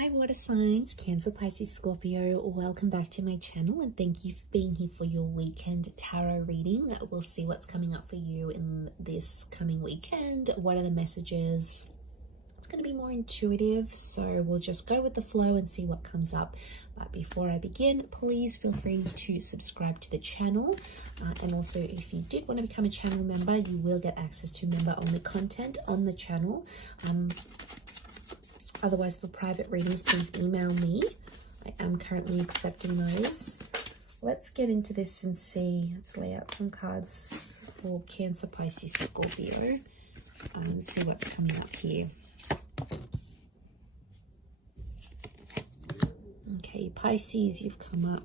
Hi water signs, Cancer, Pisces, Scorpio. Welcome back to my channel and thank you for being here for your weekend tarot reading. We'll see what's coming up for you in this coming weekend. What are the messages? It's going to be more intuitive, so we'll just go with the flow and see what comes up. But before I begin, please feel free to subscribe to the channel. And also, if you did want to become a channel member, you will get access to member-only content on the channel. Otherwise, for private readings, please email me. I am currently accepting those. Let's get into this and see. Let's lay out some cards for Cancer, Pisces, Scorpio and see what's coming up here. Okay, Pisces, you've come up.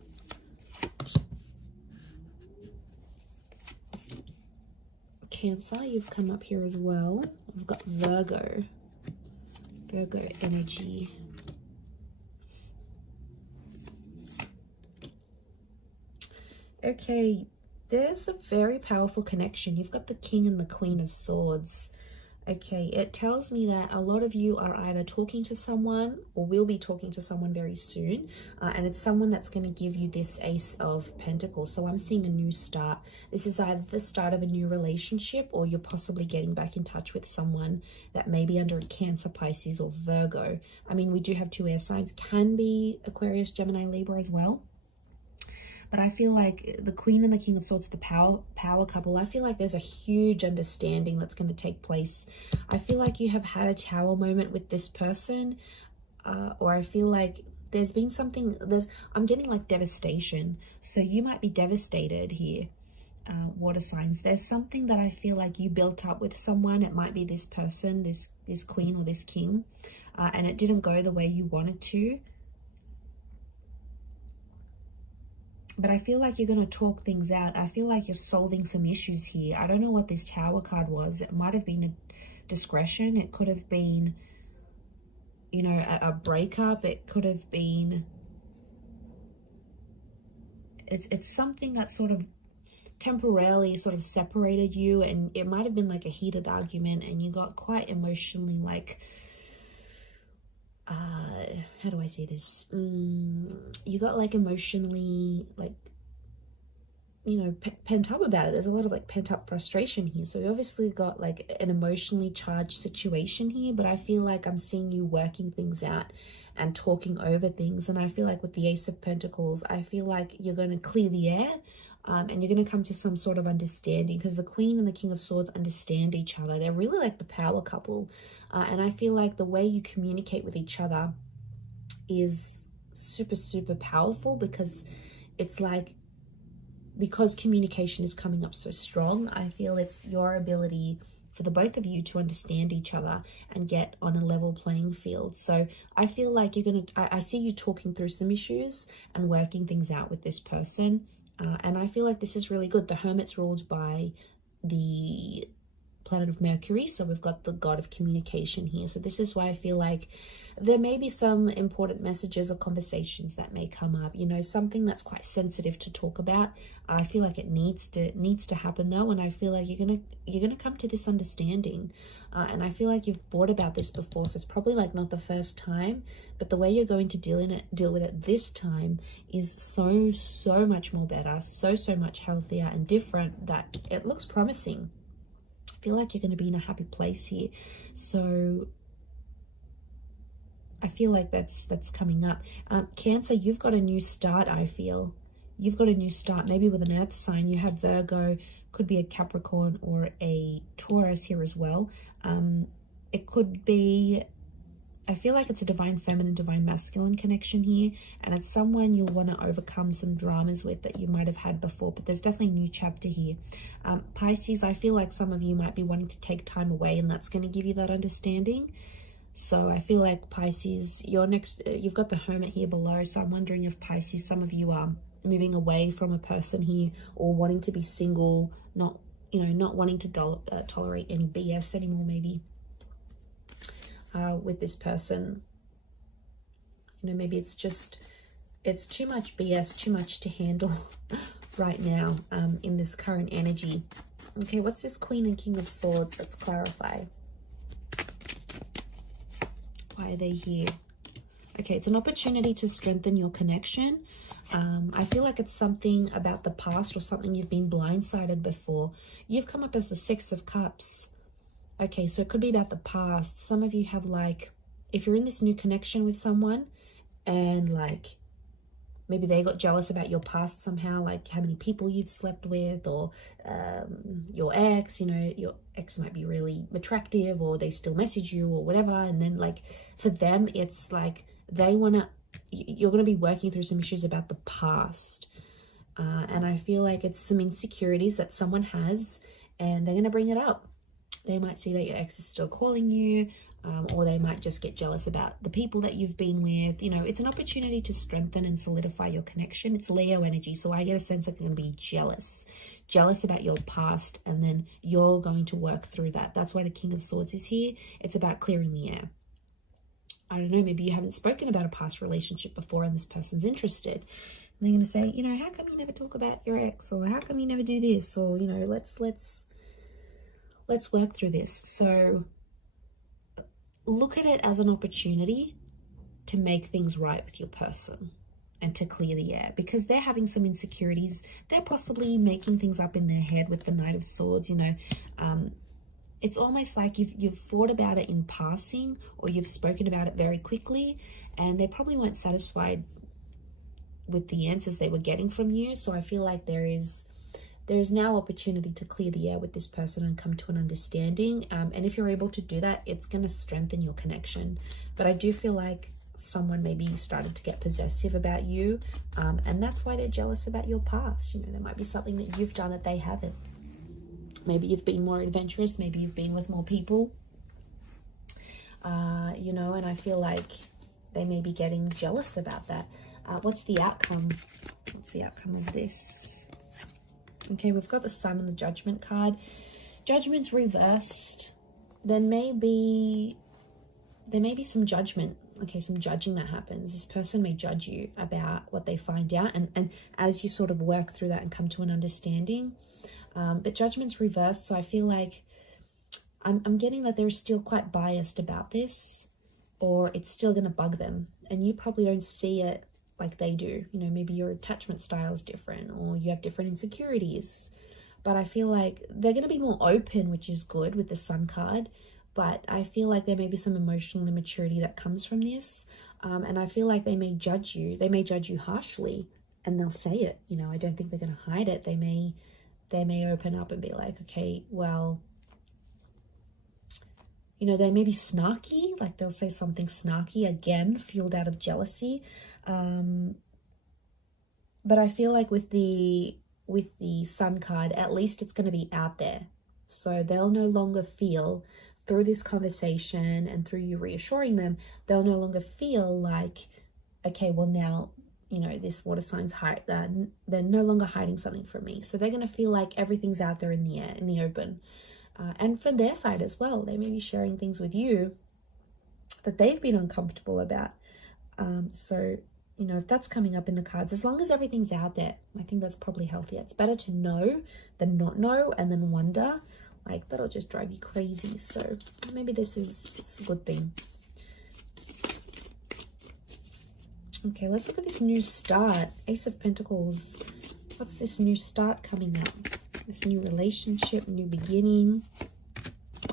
Cancer, you've come up here as well. We've got Virgo energy. Okay, there's a very powerful connection. You've got the King and the Queen of Swords. Okay, it tells me that a lot of you are either talking to someone or will be talking to someone very soon. And it's someone that's going to give you this Ace of Pentacles. So I'm seeing a new start. This is either the start of a new relationship or you're possibly getting back in touch with someone that may be under a Cancer, Pisces or Virgo. I mean, we do have two air signs. Can be Aquarius, Gemini, Libra as well. But I feel like the Queen and the King of Swords, the power couple, I feel like there's a huge understanding that's going to take place. I feel like you have had a tower moment with this person, or I feel like there's been something, I'm getting like devastation. So you might be devastated here, water signs. There's something that I feel like you built up with someone. It might be this person, this Queen or this King, and it didn't go the way you wanted to. But I feel like you're going to talk things out. I feel like you're solving some issues here. I don't know what this Tower card was. It might have been a discretion. It could have been, you know, a breakup. It could have been... It's something that sort of temporarily sort of separated you. And it might have been like a heated argument and you got quite emotionally like... how do I say this? You got like emotionally like, you know, pent up about it. There's a lot of like pent up frustration here. So you obviously got like an emotionally charged situation here, but I feel like I'm seeing you working things out and talking over things. And I feel like with the Ace of Pentacles, I feel like you're going to clear the air. And you're going to come to some sort of understanding because the Queen and the King of Swords understand each other. They're really like the power couple. And I feel like the way you communicate with each other is super, super powerful because it's like, because communication is coming up so strong, I feel it's your ability for the both of you to understand each other and get on a level playing field. So I feel like you're going to, I see you talking through some issues and working things out with this person. And I feel like this is really good. The Hermit's ruled by the planet of Mercury. So we've got the god of communication here. So this is why I feel like there may be some important messages or conversations that may come up, you know, something that's quite sensitive to talk about. I feel like it needs to happen though. And I feel like you're going to come to this understanding. And I feel like you've thought about this before. So it's probably like not the first time, but the way you're going to deal with it this time is so much more better, so much healthier and different that it looks promising. I feel like you're going to be in a happy place here. So I feel like that's coming up. Cancer, you've got a new start, I feel. You've got a new start, maybe with an earth sign. You have Virgo, could be a Capricorn or a Taurus here as well. It could be, I feel like it's a divine feminine, divine masculine connection here. And it's someone you'll want to overcome some dramas with that you might have had before. But there's definitely a new chapter here. Pisces, I feel like some of you might be wanting to take time away and that's going to give you that understanding. So I feel like Pisces, you've got the Hermit here below. So I'm wondering if Pisces, some of you are moving away from a person here or wanting to be single, not wanting to tolerate any BS anymore, maybe with this person. You know, maybe it's too much BS, too much to handle right now in this current energy. Okay, what's this Queen and King of Swords? Let's clarify. Why are they here? Okay, it's an opportunity to strengthen your connection. I feel like it's something about the past or something you've been blindsided before. You've come up as the Six of Cups. Okay, so it could be about the past. Some of you have like, if you're in this new connection with someone and like maybe they got jealous about your past somehow, like how many people you've slept with, or your ex, you know, your ex might be really attractive or they still message you or whatever. And then like for them, it's like they want to, you're going to be working through some issues about the past. And I feel like it's some insecurities that someone has and they're going to bring it up. They might see that your ex is still calling you, or they might just get jealous about the people that you've been with. You know, it's an opportunity to strengthen and solidify your connection. It's Leo energy, so I get a sense that they're going to be jealous about your past, and then you're going to work through that. That's why the King of Swords is here. It's about clearing the air. I don't know, maybe you haven't spoken about a past relationship before and this person's interested. And they're going to say, you know, how come you never talk about your ex? Or how come you never do this? Or, you know, let's work through this. So look at it as an opportunity to make things right with your person and to clear the air, because they're having some insecurities. They're possibly making things up in their head with the Knight of Swords, you know. It's almost like you've thought about it in passing, or you've spoken about it very quickly, and they probably weren't satisfied with the answers they were getting from you. So I feel like there is now opportunity to clear the air with this person and come to an understanding. And if you're able to do that, it's going to strengthen your connection. But I do feel like someone maybe started to get possessive about you, and that's why they're jealous about your past. You know, there might be something that you've done that they haven't. Maybe you've been more adventurous. Maybe you've been with more people. You know, and I feel like they may be getting jealous about that. What's the outcome? What's the outcome of this? Okay, we've got the Sun and the Judgment card. Judgment's reversed. There may be some judgment. Okay, some judging that happens. This person may judge you about what they find out, and as you sort of work through that and come to an understanding. But judgment's reversed, so I feel like I'm getting that they're still quite biased about this, or it's still going to bug them, and you probably don't see it like they do. You know, maybe your attachment style is different, or you have different insecurities. But I feel like they're going to be more open, which is good with the Sun card. But I feel like there may be some emotional immaturity that comes from this. And I feel like they may judge you. They may judge you harshly, and they'll say it. You know, I don't think they're going to hide it. They may open up and be like, okay, well, you know, they may be snarky. Like they'll say something snarky, again, fueled out of jealousy. But I feel like with the Sun card, at least it's going to be out there. So they'll no longer feel, through this conversation and through you reassuring them, they'll no longer feel like, okay, well now, you know, this water sign's they're no longer hiding something from me. So they're going to feel like everything's out there in the air, in the open. And from their side as well, they may be sharing things with you that they've been uncomfortable about. So, you know, if that's coming up in the cards, as long as everything's out there, I think that's probably healthier. It's better to know than not know and then wonder. Like, that'll just drive you crazy. So maybe it's a good thing. Okay, let's look at this new start. Ace of Pentacles. What's this new start coming up? This new relationship, new beginning.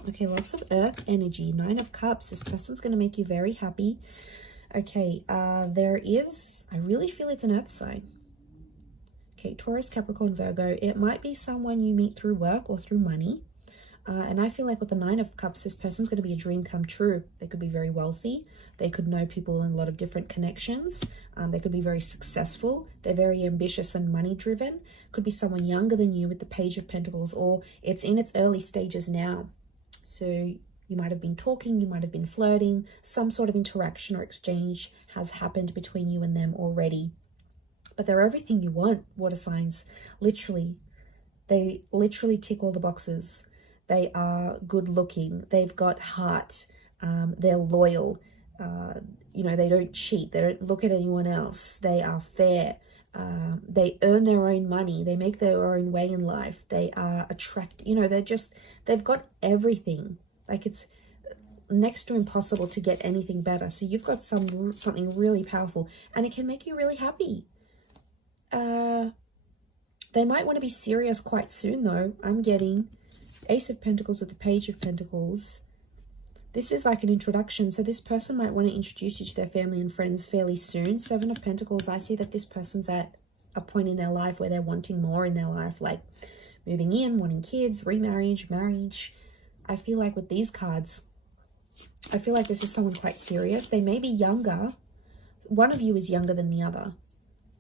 Okay, lots of earth energy. 9 of Cups. This person's going to make you very happy. Okay, I really feel it's an earth sign. Okay, Taurus, Capricorn, Virgo. It might be someone you meet through work or through money. And I feel like with the 9 of Cups, this person's going to be a dream come true. They could be very wealthy. They could know people in a lot of different connections. They could be very successful. They're very ambitious and money driven. Could be someone younger than you with the Page of Pentacles, or it's in its early stages now. So you might have been talking, you might have been flirting. Some sort of interaction or exchange has happened between you and them already. But they're everything you want, water signs. Literally. They literally tick all the boxes. They are good looking. They've got heart. They're loyal. You know, they don't cheat. They don't look at anyone else. They are fair. They earn their own money. They make their own way in life. They are attractive. You know, they've got everything. Like next to impossible to get anything better. So you've got something really powerful, and it can make you really happy. They might want to be serious quite soon, though. I'm getting Ace of Pentacles with the Page of Pentacles. This is like an introduction. So this person might want to introduce you to their family and friends fairly soon. Seven of Pentacles, I see that this person's at a point in their life where they're wanting more in their life, like moving in, wanting kids, remarriage, marriage. I feel like with these cards, I feel like this is someone quite serious. They may be younger. One of you is younger than the other.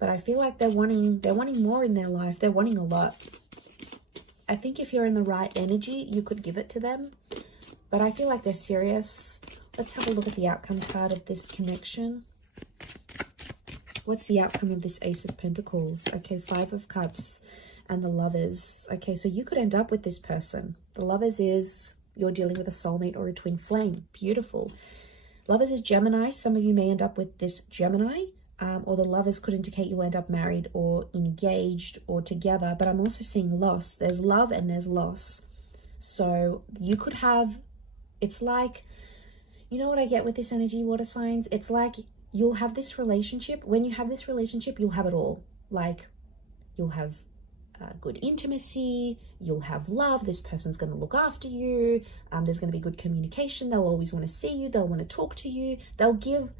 But I feel like they're wanting more in their life. They're wanting a lot. I think if you're in the right energy, you could give it to them. But I feel like they're serious. Let's have a look at the outcome card of this connection. What's the outcome of this Ace of Pentacles? Okay, Five of Cups and the Lovers. Okay, so you could end up with this person. The Lovers is you're dealing with a soulmate or a twin flame. Beautiful. Lovers is Gemini. Some of you may end up with this Gemini. Or the Lovers could indicate you'll end up married or engaged or together. But I'm also seeing loss. There's love and there's loss. So you could have, it's like, you know what I get with this energy, water signs? It's like you'll have this relationship. When you have this relationship, you'll have it all. Like you'll have good intimacy. You'll have love. This person's going to look after you. There's going to be good communication. They'll always want to see you. They'll want to talk to you. They'll give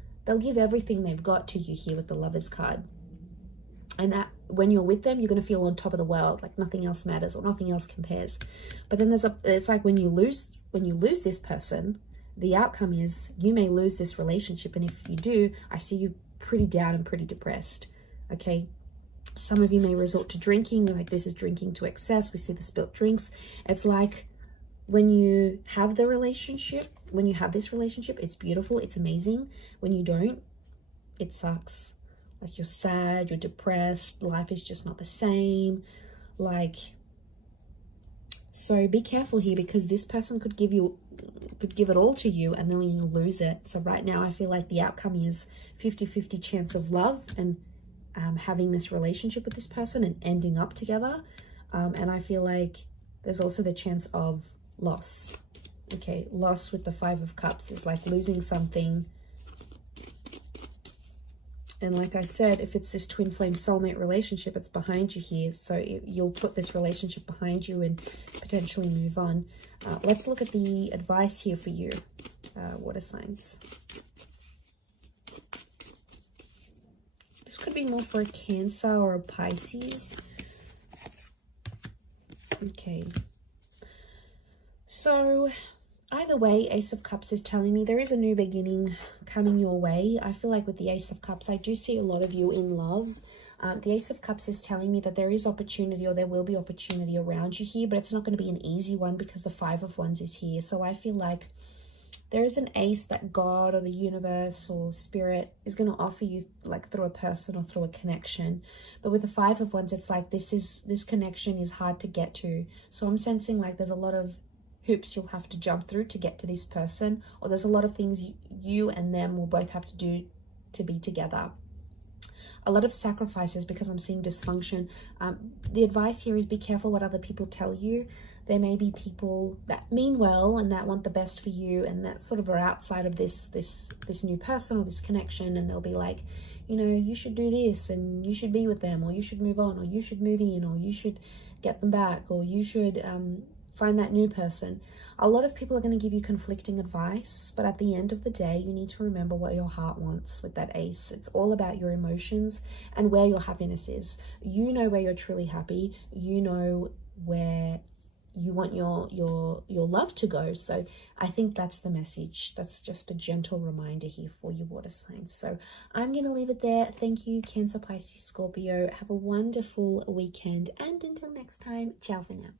everything they've got to you here with the Lovers card. And that when you're with them, you're going to feel on top of the world, like nothing else matters or nothing else compares. But then it's like when you lose this person, the outcome is you may lose this relationship. And if you do, I see you pretty down and pretty depressed. Okay. Some of you may resort to drinking, like this is drinking to excess. We see the spilt drinks. It's like when you have the relationship, when you have this relationship, it's beautiful, it's amazing. When you don't, it sucks. Like you're sad, you're depressed, life is just not the same. Like, so be careful here because this person could give it all to you and then you'll lose it. So right now I feel like the outcome is 50-50 chance of love and having this relationship with this person and ending up together. And I feel like there's also the chance of loss. Okay, loss with the Five of Cups is like losing something. And like I said, if it's this twin flame soulmate relationship, it's behind you here. So you'll put this relationship behind you and potentially move on. Let's look at the advice here for you, water signs. This could be more for a Cancer or a Pisces. Okay. So either way, Ace of Cups is telling me there is a new beginning coming your way. I feel like with the Ace of Cups, I do see a lot of you in love. The Ace of Cups is telling me that there is opportunity or there will be opportunity around you here, but it's not going to be an easy one because the Five of Wands is here. So I feel like there is an ace that God or the universe or spirit is going to offer you like through a person or through a connection. But with the Five of Wands, it's like this connection is hard to get to. So I'm sensing like there's a lot of hoops you'll have to jump through to get to this person, or there's a lot of things you and them will both have to do to be together. A lot of sacrifices because I'm seeing dysfunction. The advice here is be careful what other people tell you. There may be people that mean well and that want the best for you and that sort of are outside of this new person or this connection, and they'll be like, you know, you should do this and you should be with them, or you should move on, or you should move in, or you should get them back, or you should find that new person. A lot of people are going to give you conflicting advice, but at the end of the day, you need to remember what your heart wants with that ace. It's all about your emotions and where your happiness is. You know where you're truly happy. You know where you want your love to go. So I think that's the message. That's just a gentle reminder here for you, water signs. So I'm going to leave it there. Thank you, Cancer, Pisces, Scorpio. Have a wonderful weekend. And until next time, ciao for now.